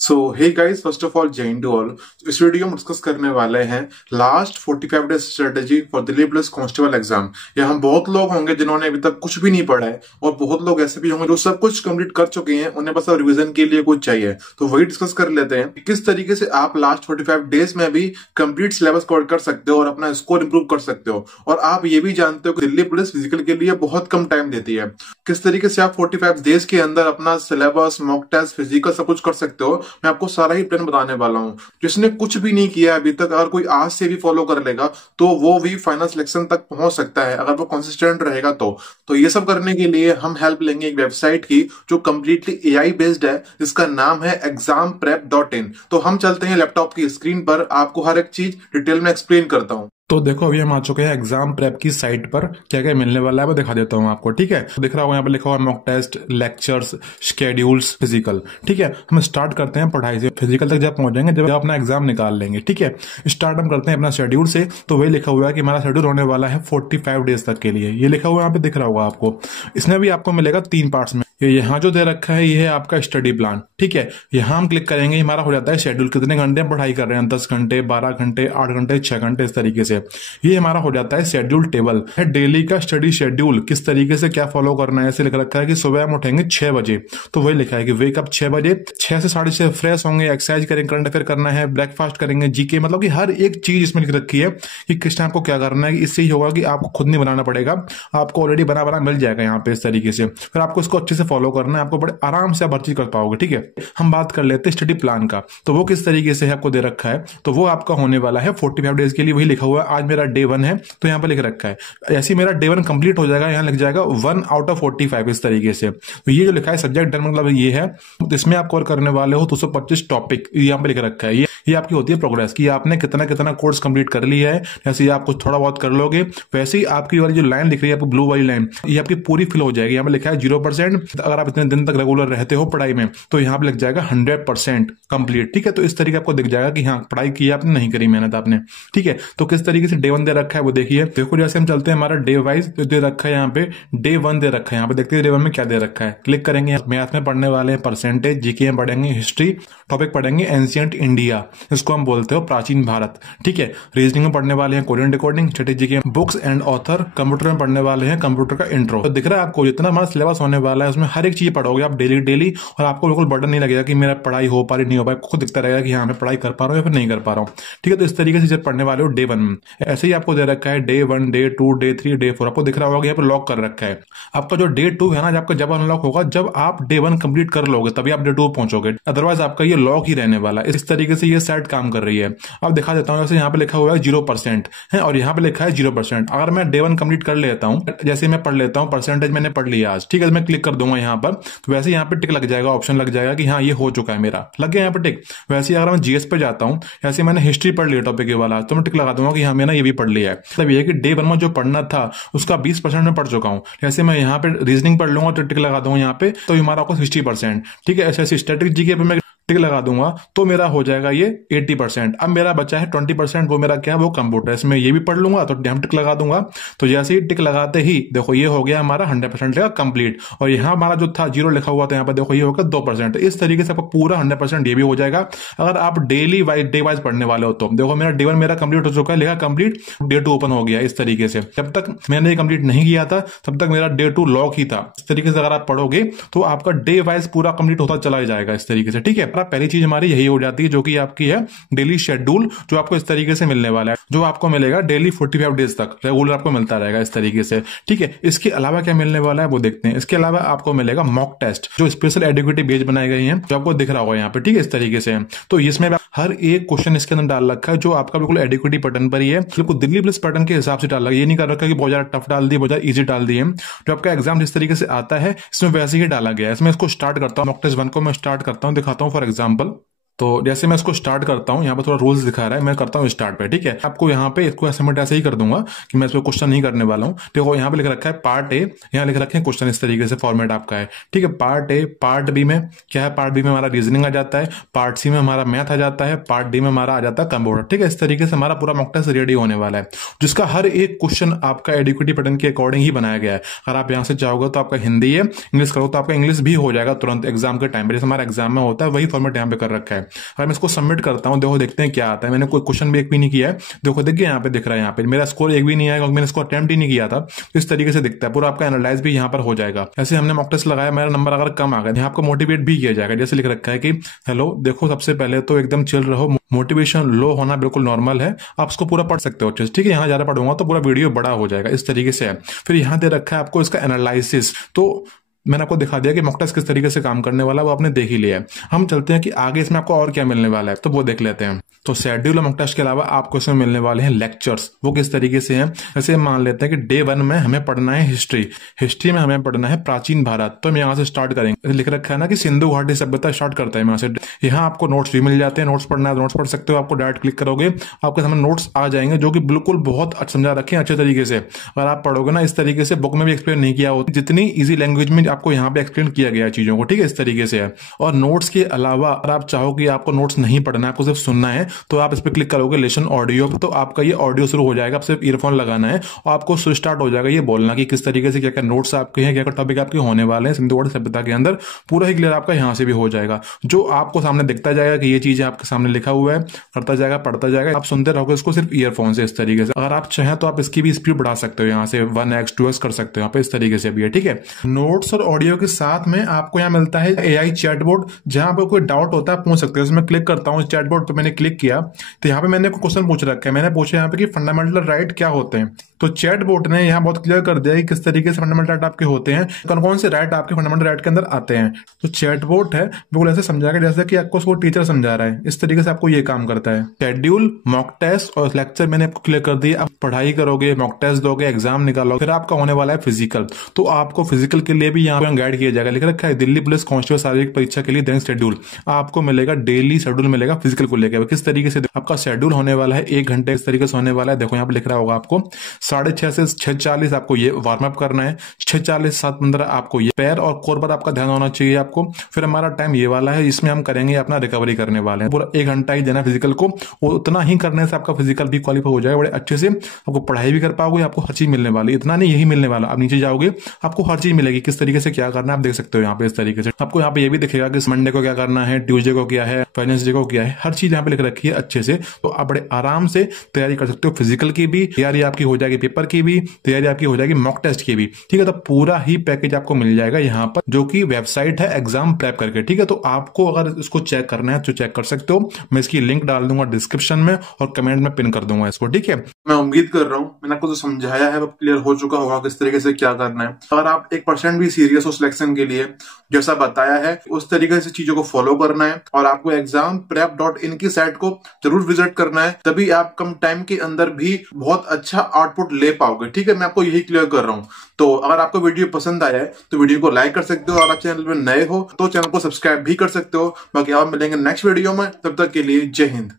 Hey guys, first of all जय हिंद to all. इस वीडियो में डिस्कस करने वाले हैं last 45 days strategy for Delhi police constable exam. यहाँ बहुत लोग होंगे जिन्होंने अभी तक कुछ भी नहीं पढ़ा है, और बहुत लोग ऐसे भी होंगे जो सब कुछ कंप्लीट कर चुके हैं, उन्हें बस अब रिवीजन के लिए कुछ चाहिए। तो वही डिस्कस कर लेते हैं कि किस तरीके से आप लास्ट 45 डेज में भी कंप्लीट सिलेबस कवर कर सकते हो और अपना स्कोर इंप्रूव कर सकते हो। और आप ये भी जानते हो कि दिल्ली पुलिस फिजिकल के लिए बहुत कम टाइम देती है। किस तरीके से आप 45 डेज के अंदर अपना सिलेबस, मॉक टेस्ट, फिजिकल सब कुछ कर सकते हो, मैं आपको सारा ही प्लान बताने वाला हूँ। जिसने कुछ भी नहीं किया अभी तक, अगर कोई आज से भी फॉलो कर लेगा तो वो भी फाइनल सिलेक्शन तक पहुंच सकता है, अगर वो कंसिस्टेंट रहेगा तो ये सब करने के लिए हम हेल्प लेंगे एक वेबसाइट की जो कम्प्लीटली एआई बेस्ड है, जिसका नाम है examprep.in। तो हम चलते हैं लैपटॉप की स्क्रीन पर, आपको हर एक चीज डिटेल में एक्सप्लेन करता हूँ। तो देखो अभी हम आ चुके हैं एग्जाम प्रेप की साइट पर। क्या क्या मिलने वाला है वो दिखा देता हूँ आपको, ठीक है। तो दिख रहा होगा यहाँ पे लिखा हुआ mock test, lectures, schedules, physical. ठीक है, हम स्टार्ट करते हैं पढ़ाई से। फिजिकल तक जब पहुंचेंगे जब अपना एग्जाम निकाल लेंगे, ठीक है। स्टार्ट हम करते हैं अपना शेड्यूल से। तो वही लिखा हुआ है कि हमारा शेड्यूल होने वाला है 45 डेज तक के लिए। ये लिखा हुआ यहाँ पे दिख रहा होगा आपको। इसमें भी आपको मिलेगा 3 पार्ट्स में। ये यहाँ जो दे रखा है ये है आपका स्टडी प्लान, ठीक है। यहाँ हम क्लिक करेंगे, हमारा हो जाता है शेड्यूल, कितने घंटे हम पढ़ाई कर रहे हैं, 10 घंटे, 12 घंटे, 8 घंटे, 6 घंटे, इस तरीके से ये हमारा हो जाता है शेड्यूल टेबल है। डेली का स्टडी शेड्यूल किस तरीके से क्या फॉलो करना है, ऐसे लिख रखा है कि सुबह हम उठेंगे 6 बजे। तो वही लिखा है कि वेकअप 6 बजे, 6 से 6:30 फ्रेश होंगे, एक्सरसाइज करेंगे, करंट अफेयर करना है, ब्रेकफास्ट करेंगे, जीके, मतलब कि हर एक चीज इसमें लिख रखी है कि किस टाइम को क्या करना है। इससे ही होगा कि आपको खुद नहीं बनाना पड़ेगा, आपको ऑलरेडी बना बना मिल जाएगा यहाँ पे इस तरीके से। फिर आपको इसको अच्छे से फॉलो करना है, आपको बड़े आराम से आप हर चीज कर पाओगे, ठीक है। हम बात कर लेते हैं स्टडी प्लान का। तो वो किस तरीके से है आपको दे रखा है। तो वो आपका होने वाला है 45 डेज के लिए। वही लिखा हुआ है, आज मेरा डे 1 है तो यहाँ पे लिख रखा है। ऐसे ही मेरा डे 1 कंप्लीट हो जाएगा, यहाँ लिख जाएगा 1 आउट ऑफ 45 इस तरीके से। तो ये जो लिखा है सब्जेक्ट डन, मतलब ये है। तो इसमें आप कवर करने वाले हो 225 टॉपिक, यहाँ पे लिख रखा है। ये आपकी होती है प्रोग्रेस कि आपने कितना कितना कोर्स कंप्लीट कर लिया है। जैसे ही आप कुछ थोड़ा बहुत कर लोगे, वैसे ही आपकी वाली जो लाइन दिख रही है आपको, ब्लू वाली लाइन, ये आपकी पूरी फिल हो जाएगी। यहाँ पे लिखा है 0%। अगर आप इतने दिन तक रेगुलर रहते हो पढ़ाई में तो यहाँ पे लग जाएगा 100% कंप्लीट, ठीक है। तो इस तरीके आपको दिख जाएगा कि हाँ पढ़ाई की आपने, नहीं करी मेहनत आपने, ठीक है। तो किस तरीके से डे 1 दे रखा है वो देखिए। देखो जैसे हम चलते हैं, हमारा डे वाइज दे रखा है, यहाँ पे डे 1 दे रखा है। यहाँ पे देखते हैं डे 1 में क्या दे रखा है। क्लिक करेंगे, मैथ में पढ़ने वाले हैं परसेंटेज, जीके में पढ़ेंगे हिस्ट्री, टॉपिक पढ़ेंगे एंशियंट इंडिया, इसको हम बोलते हो प्राचीन भारत, ठीक है। रीजनिंग में पढ़ने वाले हैं कोरियन डिकोडिंग, स्ट्रेटेजी के बुक्स एंड ऑथर, कंप्यूटर में पढ़ने वाले हैं कंप्यूटर का इंट्रो। तो दिख रहा है आपको जितना हमारा सिलेबस होने वाला है उसमें हर एक चीज पढ़ोगे आप डेली डेली, और आपको बिल्कुल बर्डन नहीं लगेगा कि मेरा पढ़ाई हो पा रही नहीं हो पा रही। खुद दिखता रहेगा कि हाँ मैं पढ़ाई कर पा रहा हूँ या फिर नहीं कर पा रहा हूँ, ठीक है। तो इस तरीके से जब पढ़ने वाले हो डे 1 में, ऐसे ही आपको दे रखा है डे 1, डे 2, डे 3, डे 4। आपको दिख रहा होगा यहाँ पे लॉक कर रखा है। आपका जो डे 2 है ना, आपका जब अनलॉक होगा जब आप डे 1 कंप्लीट कर लोगे तभी आप डे 2 पहुंचोगे, अदरवाइज आपका ये लॉक ही रहने वाला है। इस तरीके से ये सेट काम कर रही है। अब दिखा देता हूँ, जैसे यहाँ पे लिखा हुआ है 0% है और यहाँ पे लिखा है 0%। अगर मैं डे 1 कंप्लीट कर लेता हूँ, जैसे मैं पढ़ लेता हूँ, परसेंटेज मैंने पढ़ लिया आज, ठीक है, मैं क्लिक कर दूंगा यहाँ पर, तो वैसे यहाँ पे टिक लग जाएगा, ऑप्शन लग जाएगा कि हाँ ये हो चुका है, मेरा लग गया यहाँ पे टिक। वैसे अगर मैं जीएस पे जाता हूँ, ऐसे मैंने हिस्ट्री पढ़ लिया टॉपिक वाला, तो मैं टिक लगा दूंगा कि हाँ मैंने ये भी पढ़ लिया है। मतलब ये कि डे 1 में जो पढ़ना था उसका 20% में पढ़ चुका हूँ। जैसे मैं यहाँ पे रीजनिंग पढ़ लूंगा तो टिक लगा दूंगा यहाँ पे, तो हमारा आपको 60%, ठीक है। ऐसे स्ट्रेटेजी के मैं टिक लगा दूंगा तो मेरा हो जाएगा ये 80%। अब मेरा बचा है 20%, वो मेरा क्या है, वो कंप्यूटर। इसमें ये भी पढ़ लूंगा तो डैम टिक लगा दूंगा। तो जैसे ही टिक लगाते ही देखो ये हो गया हमारा 100% का कंप्लीट। और यहाँ हमारा जो था 0 लिखा हुआ था, यहाँ पर देखो ये होगा 2%। इस तरीके से आपको पूरा 100% ये भी हो जाएगा। अगर आप डेली वाइज डे वाइज पढ़ने वाले हो तो देखो मेरा डे 1 मेरा कंप्लीट हो चुका है, लिखा कंप्लीट, डे 2 ओपन हो गया। इस तरीके से जब तक मैंने ये कंप्लीट नहीं किया था तब तक मेरा डे 2 लॉक ही था। इस तरीके से अगर आप पढ़ोगे तो आपका डे वाइज पूरा कंप्लीट होता चला जाएगा इस तरीके से, ठीक है। पहली चीज हमारी यही हो जाती है जो कि आपकी है डेली शेड्यूल, जो आपको इस तरीके से मिलने वाला है, जो आपको मिलेगा डेली 45 डेज तक रेगुलर आपको मिलता रहेगा इस तरीके से, ठीक है। इसके अलावा क्या मिलने वाला है वो देखते हैं। इसके अलावा आपको मिलेगा मॉक टेस्ट, जो स्पेशल एडुकेटिव पेज बनाए गए हैं, जो आपको दिख रहा होगा यहाँ पे, ठीक है, इस तरीके से। तो इसमें हर एक क्वेश्चन इसके अंदर डाल रखा है जो आपका बिल्कुल एडुकेटिव पैटर्न पर ही है, बिल्कुल दिल्ली पुलिस पैटर्न के हिसाब से डाल रखा है। ये नहीं कर रखा कि बहुत ज्यादा टफ डाल दिए, बहुत ज्यादा इजी डाल दिए। जो आपका एग्जाम जिस तरीके से आता है इसमें वैसे ही डाला गया है। इसमें इसको स्टार्ट करता हूँ, मॉक टेस्ट 1 को मैं स्टार्ट करता हूँ, दिखाता हूँ फॉर एग्जाम्पल। तो जैसे मैं इसको स्टार्ट करता हूँ, यहाँ पर थोड़ा रूल्स दिखा रहा है, मैं करता हूँ स्टार्ट पे, ठीक है। आपको यहाँ पे इसको असाइनमेंट ऐसे ही कर दूंगा कि मैं इसको क्वेश्चन नहीं करने वाला हूँ। देखो यहाँ पे लिख रखा है पार्ट ए, यहाँ लिख रखे हैं क्वेश्चन, इस तरीके से फॉर्मेट आपका है, ठीक है। पार्ट ए, पार्ट बी में क्या है, पार्ट बी में हमारा रीजनिंग आ जाता है, पार्ट सी में हमारा मैथ आ जाता है, पार्ट डी में हमारा आ जाता है कंप्यूटर, ठीक है। इस तरीके से हमारा पूरा मॉक टेस्ट रेडी होने वाला है, जिसका हर एक क्वेश्चन आपका एडिक्विटी पैटर्न के अकॉर्डिंग ही बनाया गया है। अगर आप यहाँ से चाहोगे तो आपका हिंदी है, इंग्लिश करो तो आपका इंग्लिश भी हो जाएगा तुरंत एग्जाम के टाइम पे, जैसे हमारा एग्जाम में होता है वही फॉर्मेट यहाँ पे कर रखा है। अगर मैं इसको सबमिट करता हूँ, देखो देखते हैं क्या आता है। मैंने कोई क्वेश्चन भी एक भी नहीं किया है, देखो देखिए यहाँ पे दिख रहा है, यहाँ पे मेरा स्कोर एक भी नहीं आएगा, मैंने इसको अटेम्प्ट ही नहीं किया था। इस तरीके से दिखता है, पूरा आपका एनालाइज भी यहाँ पर हो जाएगा। ऐसे हमने मॉक टेस्ट लगाया, मेरा नंबर अगर कम आ गया, यहाँ आपको मोटिवेट भी किया जाएगा, जैसे लिख रखा है कि हेलो देखो सबसे पहले तो एकदम चिल रहो, मोटिवेशन लो होना बिल्कुल नॉर्मल है, आप इसको पूरा पढ़ सकते हो अच्छे से, ठीक है। यहाँ ज्यादा पढ़ूंगा तो पूरा वीडियो बड़ा हो जाएगा, इस तरीके से है। फिर यहाँ दे रखा है आपको इसका एनालिसिस, तो मैंने आपको दिखा दिया कि मॉक टेस्ट किस तरीके से काम करने वाला है, वो आपने देख ही लिया है। हम चलते हैं कि आगे इसमें आपको और क्या मिलने वाला है, तो वो देख लेते हैं। तो शेड्यूल मॉक टेस्ट के अलावा आपको इसमें मिलने वाले हैं लेक्चर्स, वो किस तरीके से हैं। जैसे मान लेते हैं कि डे 1 में हमें पढ़ना है हिस्ट्री, हिस्ट्री में हमें पढ़ना है प्राचीन भारत, तो हम यहाँ से स्टार्ट करेंगे। लिख रखा है ना कि सिंधु घाटी सभ्यता स्टार्ट करता है यहाँ से। यहाँ आपको नोट्स भी मिल जाते हैं, नोट्स पढ़ना है नोट्स पढ़ सकते हो, आपको डायरेक्ट क्लिक करोगे आपके सामने नोट्स आ जाएंगे, जो कि बिल्कुल बहुत समझा रखे हैं अच्छे तरीके से। अगर आप पढ़ोगे ना इस तरीके से, बुक में भी एक्सप्लेन नहीं किया होता, जितनी ईजी लैंग्वेज में आपको यहाँ पे एक्सप्लेन किया गया चीजों को, ठीक है, इस तरीके से है। और नोट्स के अलावा अगर आप चाहो कि आपको नोट्स नहीं पढ़ना है, आपको सिर्फ सुनना है, तो आप इस पर क्लिक करोगे लेसन ऑडियो, तो आपका ये ऑडियो शुरू हो जाएगा। आप सिर्फ ईयरफोन लगाना है और आपको स्टार्ट हो जाएगा ये बोलना कि किस तरीके से क्या क्या नोट्स आपके हैं, क्या क्या टॉपिक आपके होने वाले हैं सिंधु घाटी सभ्यता के अंदर, पूरा ही क्लियर आपका यहाँ से भी हो जाएगा। जो आपको सामने दिखता जाएगा कि ये चीजें आपके सामने लिखा हुआ है, करता जाएगा पढ़ता जाएगा, आप सुनते रहोगे इसको सिर्फ ईयरफोन से, इस तरीके से। अगर आप चाहें तो आप इसकी भी स्पीड बढ़ा सकते हो, यहाँ से 1x 2x कर सकते हो यहाँ पे, इस तरीके से भी है, ठीक है। नोट्स और ऑडियो के साथ में आपको यहाँ मिलता है AI चैटबॉट, जहां पर कोई डाउट होता है पूछ सकते हो। इसमें क्लिक करता हूँ, चैटबॉट पे मैंने क्लिक किया तो यहाँ पे मैंने क्वेश्चन पूछ रखा है, मैंने पूछा यहाँ पे कि फंडामेंटल राइट क्या होते हैं, तो चैटबॉट ने यहाँ बहुत क्लियर कर दिया कि किस तरीके से फंडामेंटल राइट आपके होते हैं, कौन कौन से राइट आपके फंडामेंटल राइट के अंदर आते हैं। तो चैटबॉट है बिल्कुल ऐसे समझाएगा जैसे कि आपको उसको टीचर समझा रहा है, इस तरीके से आपको ये काम करता है। शेड्यूल, मॉक टेस्ट और लेक्चर मैंने आपको क्लियर कर दिया। आप पढ़ाई करोगे, मॉक टेस्ट दोगे, एग्जाम निकालोगे, फिर आपका होने वाला है फिजिकल। तो आपको फिजिकल के लिए भी यहाँ पे गाइड किया जाएगा, लिख रखा है दिल्ली पुलिस कांस्टेबल शारीरिक परीक्षा के लिए दैनिक शेड्यूल, आपको मिलेगा डेली शेड्यूल मिलेगा फिजिकल को लेकर। किस तरीके से आपका शेड्यूल होने वाला है, 1 घंटे इस तरीके से होने वाला है। देखो यहाँ पे लिख रहा होगा आपको 6:30 से 6:40 आपको ये वार्म अप करना है, 6:40 7:15 आपको ये पैर और कोर पर आपका ध्यान होना चाहिए आपको। फिर हमारा टाइम ये वाला है, इसमें हम करेंगे अपना रिकवरी करने वाले हैं, पूरा 1 घंटा ही देना फिजिकल को। उतना ही करने से आपका फिजिकल भी क्वालिफाई हो जाएगा बड़े अच्छे से, आपको पढ़ाई भी कर पाओगे, आपको हर चीज मिलने वाली। इतना नहीं, यही मिलने वाला, आप नीचे जाओगे आपको हर चीज मिलेगी, किस तरीके से क्या करना है आप देख सकते हो यहाँ पे। इस तरीके से आपको यहाँ पे ये भी दिखेगा कि मंडे को क्या करना है, ट्यूसडे को क्या है, वेडनेसडे को क्या है, हर चीज यहाँ पे लिख रखी है अच्छे से। तो आप बड़े आराम से तैयारी कर सकते हो, फिजिकल की भी तैयारी आपकी हो जाएगी, पेपर की भी तैयारी आपकी हो जाएगी, मॉक टेस्ट की भी, ठीक है। तो पूरा ही पैकेज आपको मिल जाएगा यहाँ पर, जो कि वेबसाइट है एग्जाम प्रेप करके, ठीक है। तो आपको अगर इसको चेक करना है तो चेक कर सकते हो, मैं इसकी लिंक डाल दूंगा डिस्क्रिप्शन में और कमेंट में पिन कर दूंगा इसको, ठीक है। मैं उम्मीद कर रहा हूँ मैंने आपको जो समझाया है वो क्लियर हो चुका होगा किस तरीके से क्या करना है। अगर आप 1% भी सीरियस हो सिलेक्शन के लिए, जैसा बताया है उस तरीके से चीजों को फॉलो करना है और आपको examprep.in की साइट को जरूर विजिट करना है, तभी आप कम टाइम के अंदर भी बहुत अच्छा आउटपुट ले पाओगे, ठीक है। मैं आपको यही क्लियर कर रहा हूँ। तो अगर आपको वीडियो पसंद आया है तो वीडियो को लाइक कर सकते हो, और आप चैनल में नए हो तो चैनल को सब्सक्राइब भी कर सकते हो। बाकी आप मिलेंगे नेक्स्ट वीडियो में, तब तक के लिए जय हिंद।